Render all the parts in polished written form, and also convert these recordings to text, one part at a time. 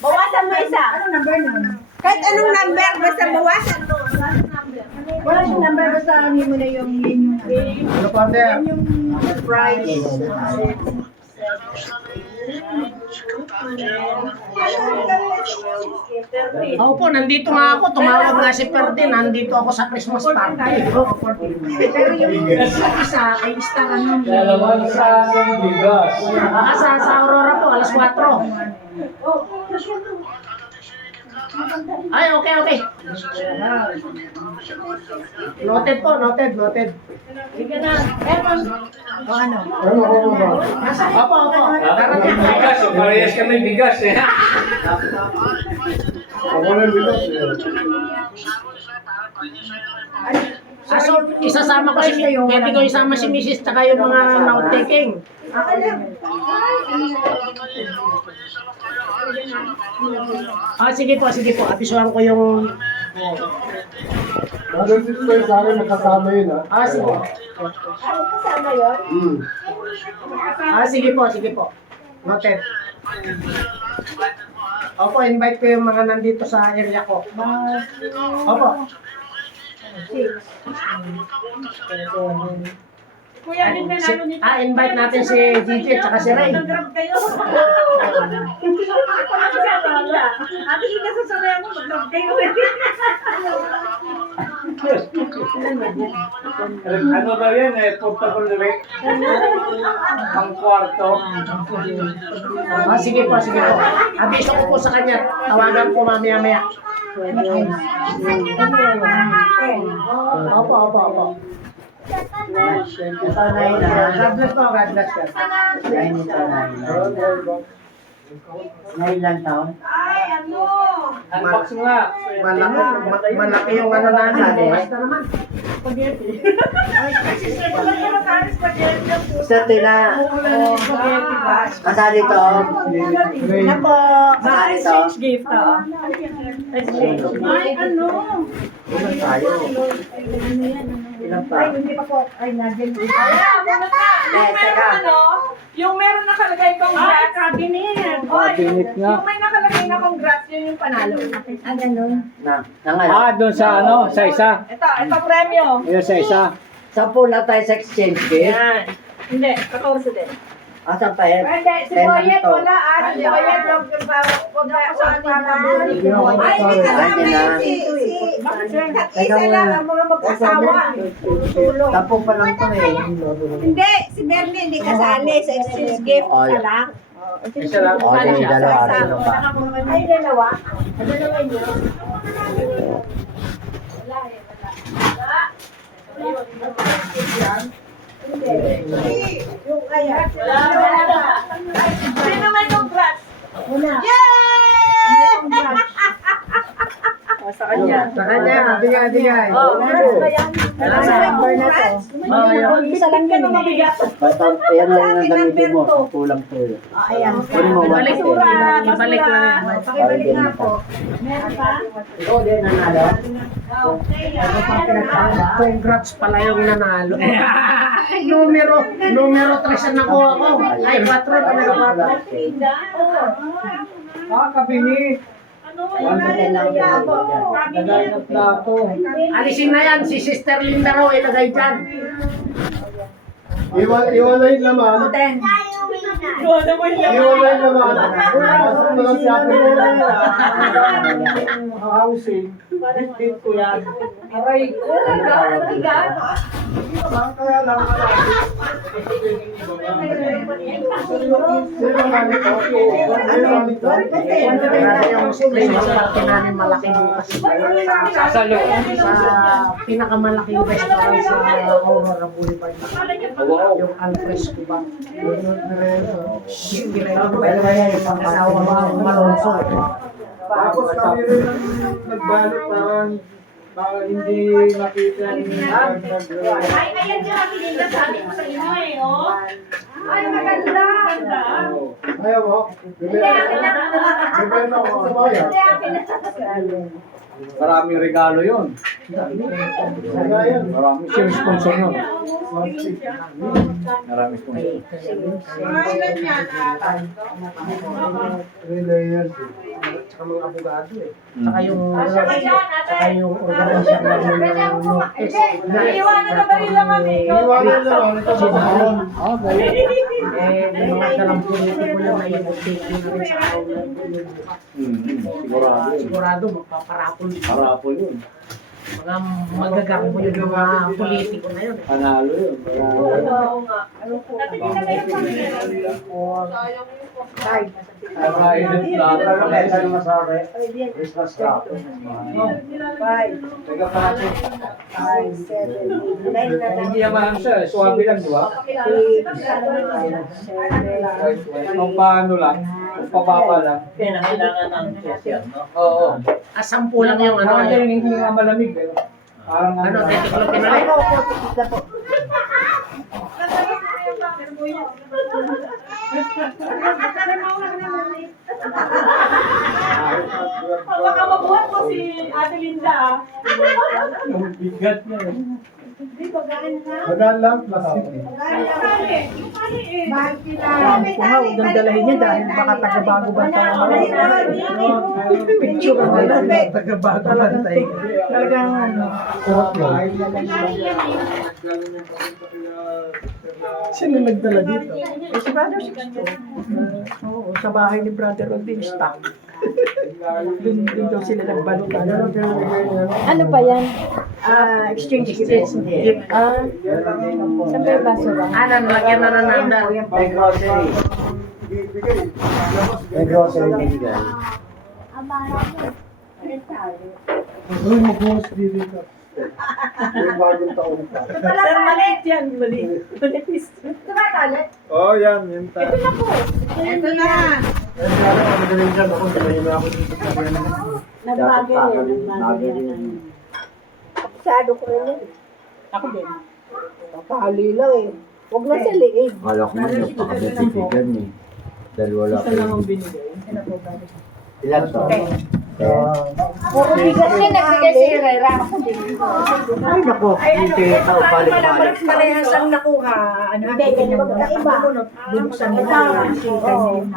Bawasan mo isa. Anong number nun? Kahit anong number, basta bawasan mo. Wala siyang number, basta ano mo na yung Ano pa, ate? yung price. Opo, nandito nga ako. Tumawag nga si Ferdin. Nandito ako sa Christmas party. Pero yung isa ay isa ano. Dalaman sa bigas. Sa Aurora po, alas 4. Ay, okay. Noted po, noted. Sige na. O ano? Ano ba? Opo. Darating. Bigas, so parehas kami bigas eh. Ako na yung bigas. So, isasama ko si pwede ko isama si Mrs. tsaka yung mga note-taking. Sige po. Abisuhan ko yung... Nandun dito kayo sa akin, nakasama yun ha. Sige. Kasama yun? Sige po. Noted. Opo, invite ko yung mga nandito sa area ko. Opo. Kuya, din na namin nito. Invite natin si Gigi at saka si Ray. Mag-grab kayo. Ate, hindi ka sasabayan mo, mag-grab kayo. Ano ba yan eh? Portable direct. Pang kwarto. Sige po. Abiso ko po sa kanya. Tawagan ko mamaya. Opo. God bless po. Ilang taon? Ay, ano? Unbox mo nga. Malaki yung ano natin. Basta naman. Sa tina. Kasali to. Nako. Kasali to. Gift, oo. Ay, ano? Ilang tayo? Ilang pa? Ay, hindi pa po. Ay, nandiyan. Ay, muna ka. Yung meron ano, yung meron nakalagay congrats. Cabinet. Cabinet nga. Yung may nakalagay na congrats, yun yung panalo. Ah, ganun. Nangal. Doon sa ano, sa isa. Ito premyo. Yun sa isa. 10 na tayo sa exchange gift. Yan. Hindi, 14 din. Asan pa yan? Hindi, si 10 Boyet to. wala. Si Boyet lang yung Ay, hindi kasama Andyan yun na. Isa lang ang mga mag-asawa. Tulong. 10 pa lang to eh. Hindi, si Bernie hindi kasali sa exchange gift. Oh, Isa yeah. lang. Isa lang. O, di dalawa. Ay, dalawa. Dalawa niyo. Yung kaya. Sino may congrats? Una. Yay! Sa kanya. Bigay. Congrats ba yan? Sa number na to. Isa lang Ka yun. na mabigat. Basta, ayan lang yung gamitin mo. Kulang to eh. Ayan. Kunin mo Ibalik ko. 150. Ibalik ko. Pakibalik nga po. Meron pa? Ikaw din nanalo. Congrats pala yung nanalo. numero 3 ang nakuha ko. Ay, 4 numero 4. Kabini. Ano? Yan lang yan. Lagay ng plato. Alisin na yan, si Sister Linda raw ilagay dyan. Iwalay naman. Ano mo yan? Iwalay naman. Pasok na lang si Ate Lola. Housing. Bit ko yan. Aray, Kaya lang Sino namin to? Yung Christmas party namin malaki bukas. Sa loob. Sa pinakamalaking restaurant sa Aurora Boulevard. Wow. Yung Alfresco ba? Pero kaya yung pang-asawa mo, Malonzo. Tapos kami rin nagbalot parang hindi makita ni Ay, ayan yung makilinda sabi ko sa inyo eh, oh. Ay, maganda. Ayaw mo? Hindi, akin na. Bibenta ko sa bayan. Hindi, akin na. Maraming regalo yun. Marami. Siya yung sponsor nun. Maraming sponsor. Layers. Tsaka mga abogado eh. Saka yung Iwanan na ba nila kami? Iwanan lang. Ito sa baon. mga dalang politiko lang na yung safety na rin sa kaulan. Sigurado yun. Sigurado magpaparapol. Harapol yun. Mga magagambo yung mga politiko na yun. Panalo yun. Oo nga. Natingin na ba yung pamilya? Nakainit lahat. Christmas wrap. Teka pa natin. Hindi naman siya. Suwabe lang, di ba? Kung paano lang. Kung pababa lang. Kailangan ng session, no? Oo. Sampu lang yung ano. Parang yung hindi nga malamig. Eh. Parang Ano, tetiklopin na rin. Baka mabuhat mo si Ate Linda ah. Yung bigat niya. Eh. Magaan lang. Plastic eh. Kung nga, huwag nang dalahin niya dahil baka tagabago bantay ang mga picture ang nila. Tagabago bantay. Talagang Sarap yun. sino nagdala dito? Eh, si Brother Sixto. Oo, sa bahay ni Brother Rodin, stock. Doon daw sila nagbalutan. Ano pa yan? Exchange gift. Saan ba yung baso ba? Ano, lagyan na nananda. May grocery. May grocery binigay. Uy, mag-host dito. Yung bagong taon pa. Sir, maliit yan. Maliit. Oh, yan. Yan tayo. Ito na. Magaling dyan ako. Magaling na ako dito. Nagbago yun. Masyado ko rin yun. Ako din. Pakali lang eh. Huwag na sa liig. Akala ko naman yung pakabitigan eh. Dahil wala Isa lang ang binigay. Ilan to? Puro bigas yun, nagbigay si Herrera. Ay, naku. Hindi ka balik-balik. Parehas ang nakuha. Ano, ganyan mo. Binuksan mo na.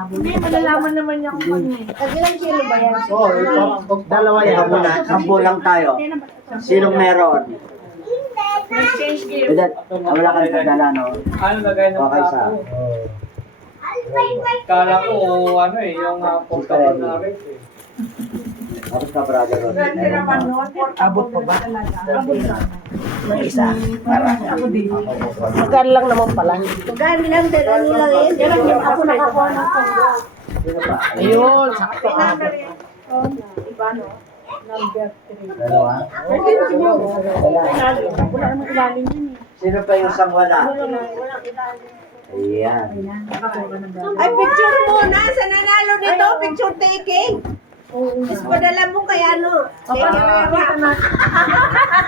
Hindi, malalaman naman niya kung ano eh. Ilang kilo ba yan? Oh, ito. Dalawa yan muna. 10 lang tayo. Sinong meron? Exchange gift. Wala ka rin dala, no? Ano lagay ng Okay, sa. tapo? Kala ko, ano eh, yung portable na rin eh. Tapos ka, brother. Abot pa ba? May isa. Ako din. Magal lang naman pala. Magkano lang, dala nila yun. Yan ang ako nakakuha ng pangga. Ayun, sakto. Dalawa? Wala namang ilalim yun eh. Sino pa yung sangwala? Ayan. Ay, picture muna. Sa nanalo nito, picture taking. Tapos padala mo kay ano. Kay Herrera.